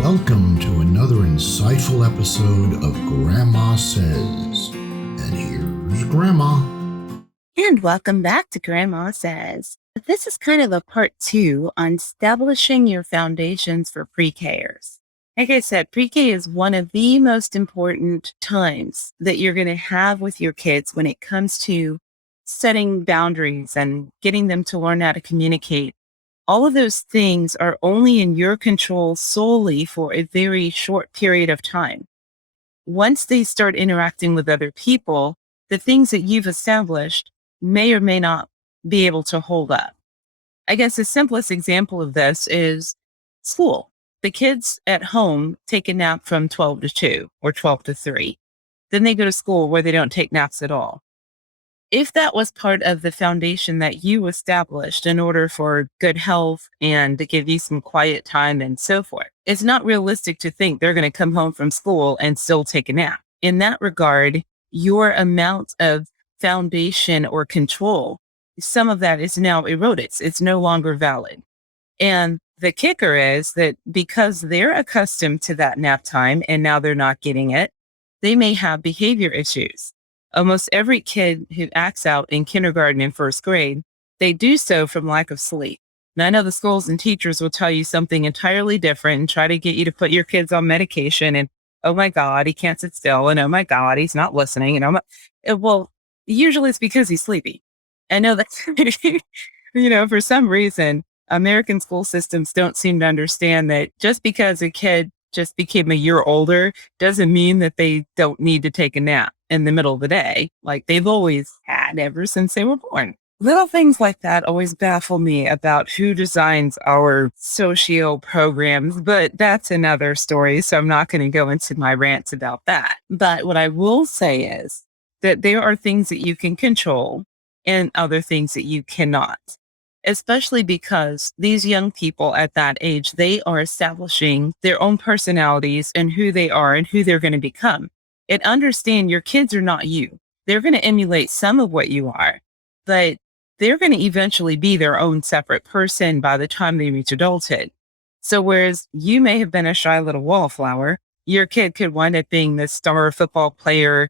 Welcome to another insightful episode of Grandma Says. And here's Grandma. And welcome back to Grandma Says. This is kind of a part 2 on establishing your foundations for pre-Kers. Like I said, pre-K is one of the most important times that you're going to have with your kids when it comes to setting boundaries and getting them to learn how to communicate. All of those things are only in your control solely for a very short period of time. Once they start interacting with other people, the things that you've established may or may not be able to hold up. I guess the simplest example of this is school. The kids at home take a nap from 12 to 2 or 12 to 3. Then they go to school where they don't take naps at all. If that was part of the foundation that you established in order for good health and to give you some quiet time and so forth, it's not realistic to think they're going to come home from school and still take a nap. In that regard, your amount of foundation or control, some of that is now eroded. It's no longer valid. And the kicker is that because they're accustomed to that nap time and now they're not getting it, they may have behavior issues. Almost every kid who acts out in kindergarten and first grade, they do so from lack of sleep. Now, I know the schools and teachers will tell you something entirely different and try to get you to put your kids on medication and, oh my God, he can't sit still. And oh my God, he's not listening. And well, usually it's because he's sleepy. I know that, for some reason, American school systems don't seem to understand that just because a kid just became a year older doesn't mean that they don't need to take a nap in the middle of the day, like they've always had ever since they were born. Little things like that always baffle me about who designs our socio programs, but that's another story. So I'm not going to go into my rants about that. But what I will say is that there are things that you can control and other things that you cannot, especially because these young people at that age, they are establishing their own personalities and who they are and who they're going to become. And understand your kids are not you. They're going to emulate some of what you are, but they're going to eventually be their own separate person by the time they reach adulthood. So whereas you may have been a shy little wallflower, your kid could wind up being the star football player,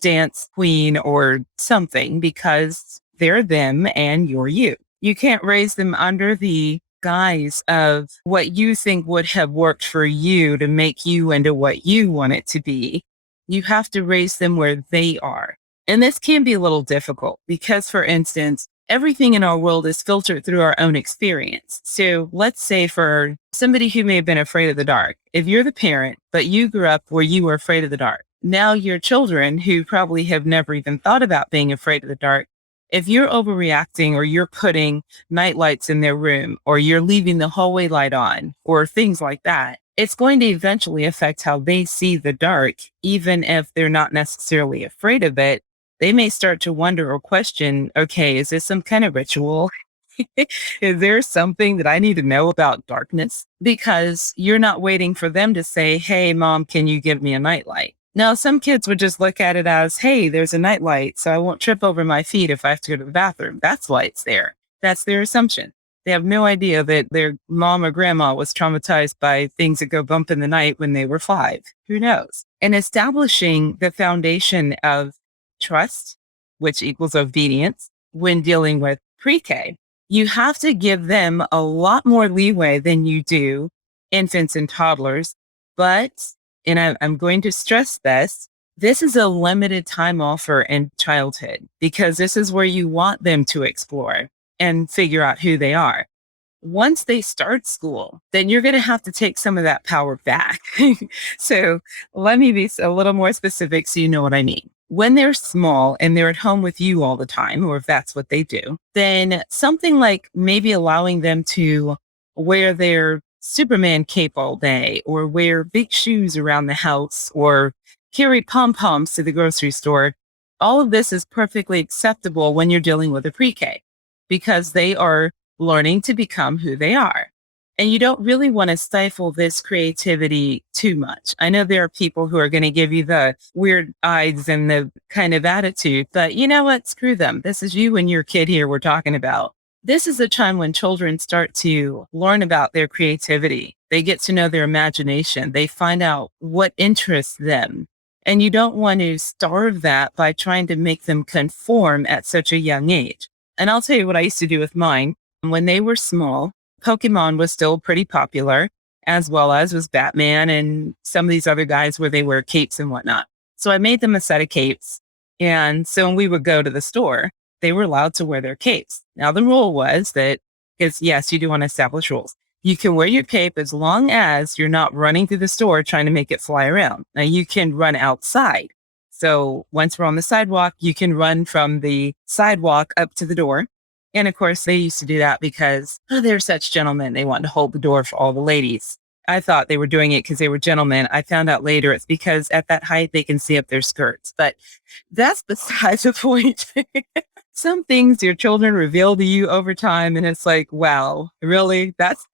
dance queen, or something because they're them and you're you. You can't raise them under the guise of what you think would have worked for you to make you into what you want it to be. You have to raise them where they are. And this can be a little difficult because, for instance, everything in our world is filtered through our own experience. So let's say for somebody who may have been afraid of the dark, if you're the parent, but you grew up where you were afraid of the dark, now your children who probably have never even thought about being afraid of the dark, if you're overreacting or you're putting night lights in their room or you're leaving the hallway light on or things like that, it's going to eventually affect how they see the dark, even if they're not necessarily afraid of it. They may start to wonder or question, okay, is this some kind of ritual? Is there something that I need to know about darkness? Because you're not waiting for them to say, hey, mom, can you give me a nightlight? Now, some kids would just look at it as, hey, there's a nightlight, so I won't trip over my feet if I have to go to the bathroom. That's why it's there. That's their assumption. They have no idea that their mom or grandma was traumatized by things that go bump in the night when they were 5. Who knows? And establishing the foundation of trust, which equals obedience, when dealing with pre-K, you have to give them a lot more leeway than you do infants and toddlers. But, and I'm going to stress this is a limited time offer in childhood because this is where you want them to explore and figure out who they are. Once they start school, then you're going to have to take some of that power back. So let me be a little more specific so you know what I mean. When they're small and they're at home with you all the time, or if that's what they do, then something like maybe allowing them to wear their Superman cape all day or wear big shoes around the house or carry pom-poms to the grocery store. All of this is perfectly acceptable when you're dealing with a pre-K because they are learning to become who they are. And you don't really want to stifle this creativity too much. I know there are people who are going to give you the weird eyes and the kind of attitude, but you know what? Screw them. This is you and your kid here we're talking about. This is a time when children start to learn about their creativity. They get to know their imagination. They find out what interests them. And you don't want to starve that by trying to make them conform at such a young age. And I'll tell you what I used to do with mine. When they were small, Pokemon was still pretty popular, as well as was Batman and some of these other guys where they wear capes and whatnot. So I made them a set of capes. And so when we would go to the store, they were allowed to wear their capes. Now, the rule was that, because yes, you do want to establish rules. You can wear your cape as long as you're not running through the store trying to make it fly around. Now, you can run outside. So once we're on the sidewalk, you can run from the sidewalk up to the door. And of course, they used to do that because they're such gentlemen. They wanted to hold the door for all the ladies. I thought they were doing it because they were gentlemen. I found out later it's because at that height, they can see up their skirts. But that's besides the point. Some things your children reveal to you over time, and it's like, wow, really? That's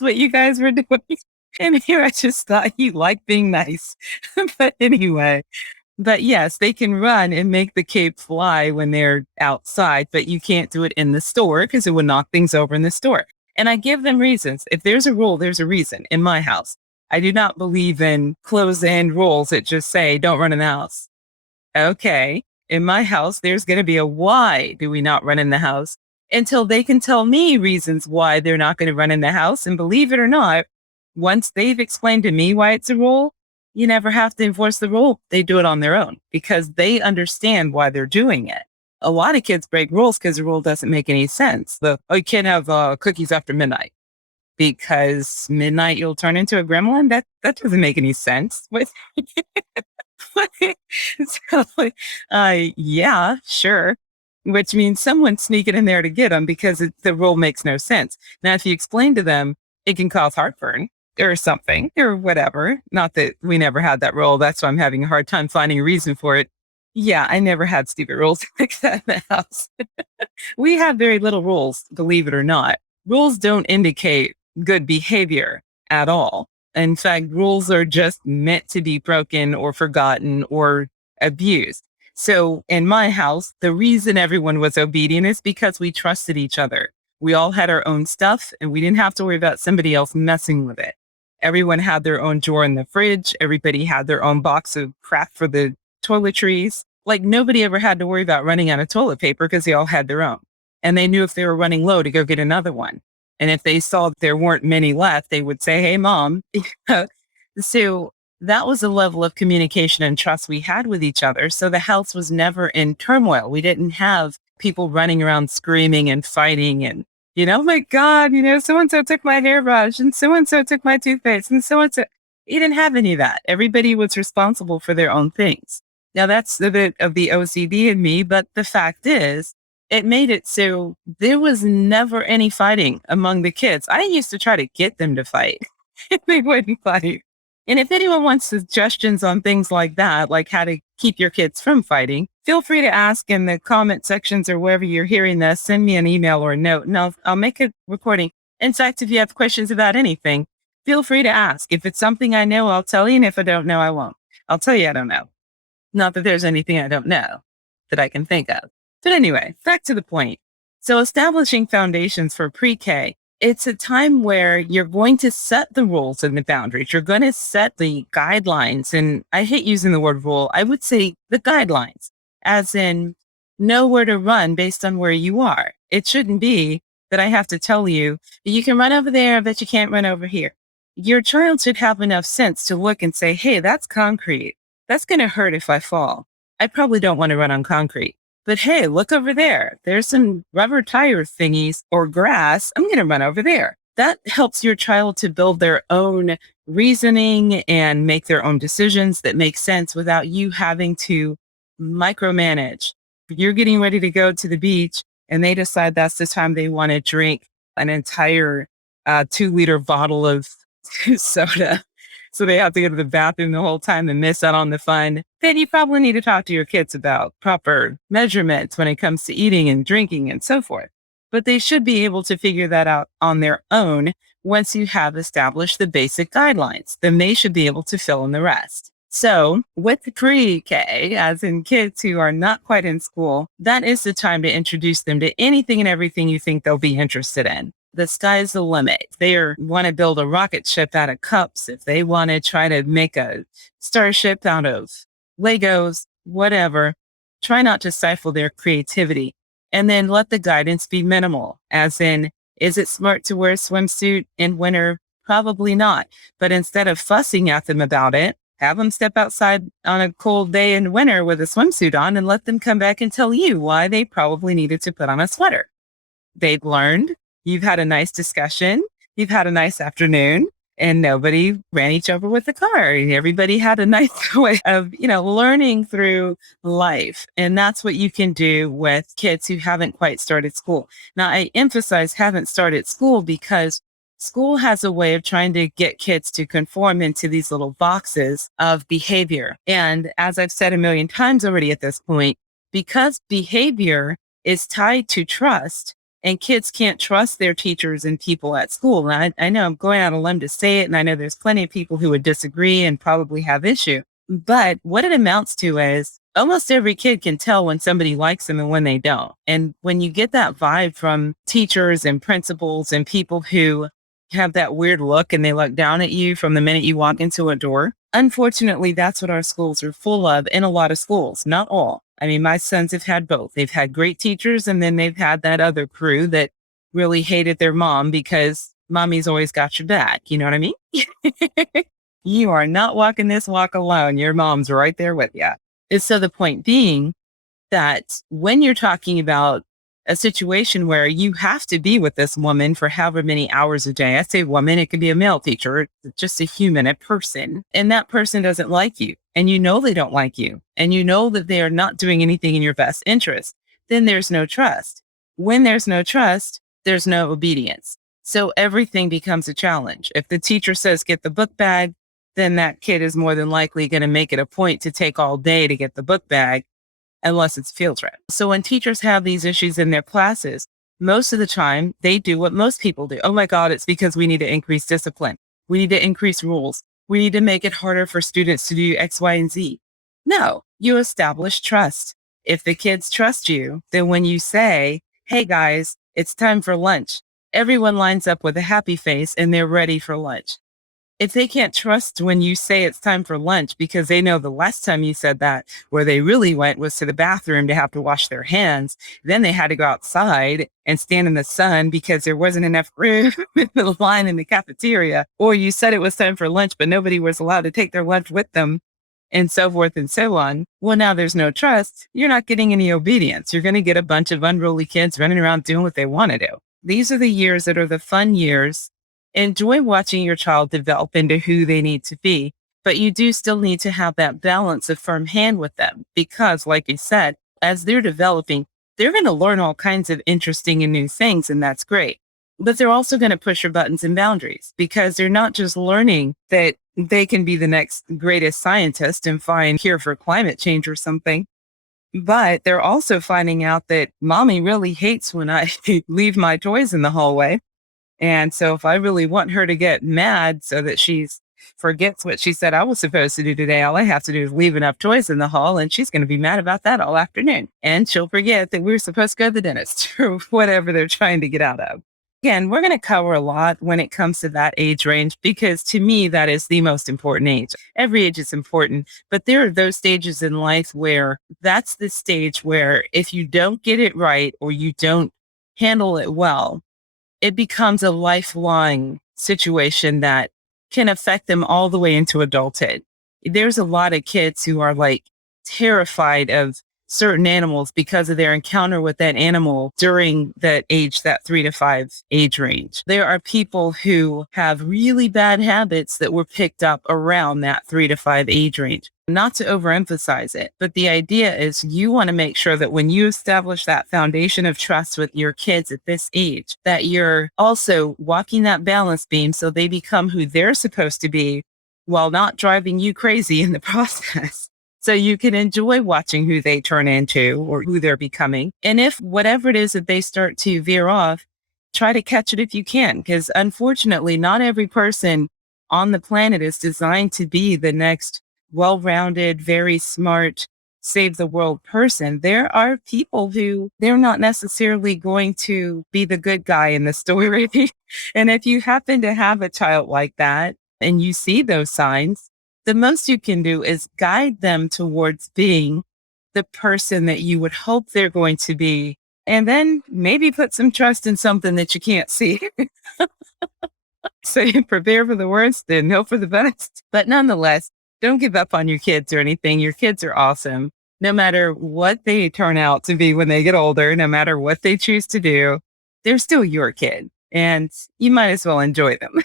what you guys were doing? And here I just thought you liked being nice. But anyway, but yes, they can run and make the cape fly when they're outside, but you can't do it in the store because it would knock things over in the store. And I give them reasons. If there's a rule, there's a reason in my house. I do not believe in closed end rules that just say, don't run in the house. Okay. In my house, there's going to be a why do we not run in the house until they can tell me reasons why they're not going to run in the house. And believe it or not, once they've explained to me why it's a rule, you never have to enforce the rule. They do it on their own because they understand why they're doing it. A lot of kids break rules because the rule doesn't make any sense. You can't have cookies after midnight because midnight you'll turn into a gremlin. That doesn't make any sense. So, yeah, sure. Which means someone's sneaking in there to get them because the rule makes no sense. Now, if you explain to them, it can cause heartburn or something or whatever. Not that we never had that rule. That's why I'm having a hard time finding a reason for it. Yeah, I never had stupid rules like that in the house. We have very little rules, believe it or not. Rules don't indicate good behavior at all. In fact, rules are just meant to be broken or forgotten or abused. So in my house, the reason everyone was obedient is because we trusted each other. We all had our own stuff and we didn't have to worry about somebody else messing with it. Everyone had their own drawer in the fridge. Everybody had their own box of crap for the toiletries. Like nobody ever had to worry about running out of toilet paper because they all had their own. And they knew if they were running low to go get another one. And if they saw that there weren't many left, they would say, hey, mom. So that was a level of communication and trust we had with each other. So the house was never in turmoil. We didn't have people running around screaming and fighting and, oh my God, so-and-so took my hairbrush and so-and-so took my toothpaste and so-and-so. You didn't have any of that. Everybody was responsible for their own things. Now that's a bit of the OCD in me, but the fact is, it made it so there was never any fighting among the kids. I used to try to get them to fight. They wouldn't fight. And if anyone wants suggestions on things like that, like how to keep your kids from fighting, feel free to ask in the comment sections or wherever you're hearing this. Send me an email or a note and I'll make a recording. In fact, if you have questions about anything, feel free to ask. If it's something I know, I'll tell you. And if I don't know, I won't. I'll tell you I don't know. Not that there's anything I don't know that I can think of. But anyway, back to the point. So establishing foundations for pre-K, it's a time where you're going to set the rules and the boundaries. You're going to set the guidelines. And I hate using the word rule. I would say the guidelines, as in know where to run based on where you are. It shouldn't be that I have to tell you, you can run over there, but you can't run over here. Your child should have enough sense to look and say, hey, that's concrete. That's going to hurt if I fall. I probably don't want to run on concrete. But hey, look over there. There's some rubber tire thingies or grass. I'm going to run over there. That helps your child to build their own reasoning and make their own decisions that make sense without you having to micromanage. You're getting ready to go to the beach and they decide that's the time they want to drink an entire 2-liter bottle of soda. So they have to go to the bathroom the whole time and miss out on the fun. Then you probably need to talk to your kids about proper measurements when it comes to eating and drinking and so forth. But they should be able to figure that out on their own once you have established the basic guidelines. Then they should be able to fill in the rest. So with pre-K, as in kids who are not quite in school, that is the time to introduce them to anything and everything you think they'll be interested in. The sky's the limit. If they want to build a rocket ship out of cups, if they want to try to make a starship out of Legos, whatever, try not to stifle their creativity. And then let the guidance be minimal, as in, is it smart to wear a swimsuit in winter? Probably not. But instead of fussing at them about it, have them step outside on a cold day in winter with a swimsuit on and let them come back and tell you why they probably needed to put on a sweater. They've learned, you've had a nice discussion, you've had a nice afternoon, and nobody ran each other with the car. Everybody had a nice way of, learning through life. And that's what you can do with kids who haven't quite started school. Now, I emphasize haven't started school because school has a way of trying to get kids to conform into these little boxes of behavior. And as I've said a million times already at this point, because behavior is tied to trust, and kids can't trust their teachers and people at school. And I know I'm going out on a limb to say it, and I know there's plenty of people who would disagree and probably have issue. But what it amounts to is almost every kid can tell when somebody likes them and when they don't. And when you get that vibe from teachers and principals and people who have that weird look and they look down at you from the minute you walk into a door, unfortunately, that's what our schools are full of in a lot of schools, not all. I mean, my sons have had both. They've had great teachers, and then they've had that other crew that really hated their mom because mommy's always got your back. You know what I mean? You are not walking this walk alone. Your mom's right there with you. And so the point being that when you're talking about a situation where you have to be with this woman for however many hours a day. I say woman, it could be a male teacher, just a human, a person. And that person doesn't like you. And you know they don't like you. And you know that they are not doing anything in your best interest. Then there's no trust. When there's no trust, there's no obedience. So everything becomes a challenge. If the teacher says, get the book bag, then that kid is more than likely going to make it a point to take all day to get the book bag, unless it's field trip. So when teachers have these issues in their classes, most of the time they do what most people do. Oh my God, it's because we need to increase discipline. We need to increase rules. We need to make it harder for students to do X, Y, and Z. No, you establish trust. If the kids trust you, then when you say, hey guys, it's time for lunch, everyone lines up with a happy face and they're ready for lunch. If they can't trust when you say it's time for lunch because they know the last time you said that, where they really went was to the bathroom to have to wash their hands, then they had to go outside and stand in the sun because there wasn't enough room in the line in the cafeteria, or you said it was time for lunch, but nobody was allowed to take their lunch with them, and so forth and so on. Well, now there's no trust. You're not getting any obedience. You're going to get a bunch of unruly kids running around doing what they want to do. These are the years that are the fun years. Enjoy watching your child develop into who they need to be, but you do still need to have that balance of firm hand with them because, like you said, as they're developing, they're going to learn all kinds of interesting and new things, and that's great. But they're also going to push your buttons and boundaries because they're not just learning that they can be the next greatest scientist and find cure for climate change or something. But they're also finding out that mommy really hates when I leave my toys in the hallway. And so if I really want her to get mad so that she forgets what she said I was supposed to do today, all I have to do is leave enough toys in the hall and she's going to be mad about that all afternoon. And she'll forget that we were supposed to go to the dentist or whatever they're trying to get out of. Again, we're going to cover a lot when it comes to that age range, because to me, that is the most important age. Every age is important, but there are those stages in life where that's the stage where if you don't get it right or you don't handle it well, it becomes a lifelong situation that can affect them all the way into adulthood. There's a lot of kids who are like terrified of certain animals because of their encounter with that animal during that age, that 3 to 5 age range. There are people who have really bad habits that were picked up around that 3 to 5 age range. Not to overemphasize it, but the idea is you want to make sure that when you establish that foundation of trust with your kids at this age, that you're also walking that balance beam so they become who they're supposed to be while not driving you crazy in the process. So you can enjoy watching who they turn into or who they're becoming. And if whatever it is that they start to veer off, try to catch it if you can, because unfortunately, not every person on the planet is designed to be the next well-rounded, very smart, save the world person, there are people who they're not necessarily going to be the good guy in the story. And if you happen to have a child like that and you see those signs, the most you can do is guide them towards being the person that you would hope they're going to be. And then maybe put some trust in something that you can't see. So you prepare for the worst and hope for the best. But nonetheless, don't give up on your kids or anything. Your kids are awesome. No matter what they turn out to be when they get older, no matter what they choose to do, they're still your kid. And you might as well enjoy them.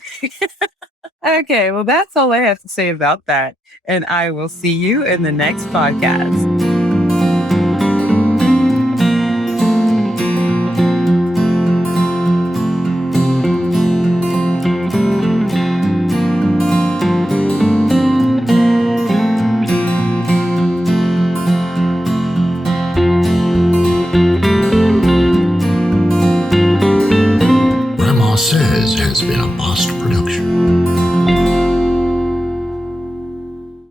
Okay, well, that's all I have to say about that. And I will see you in the next podcast. Grandma Says has been a Boss production.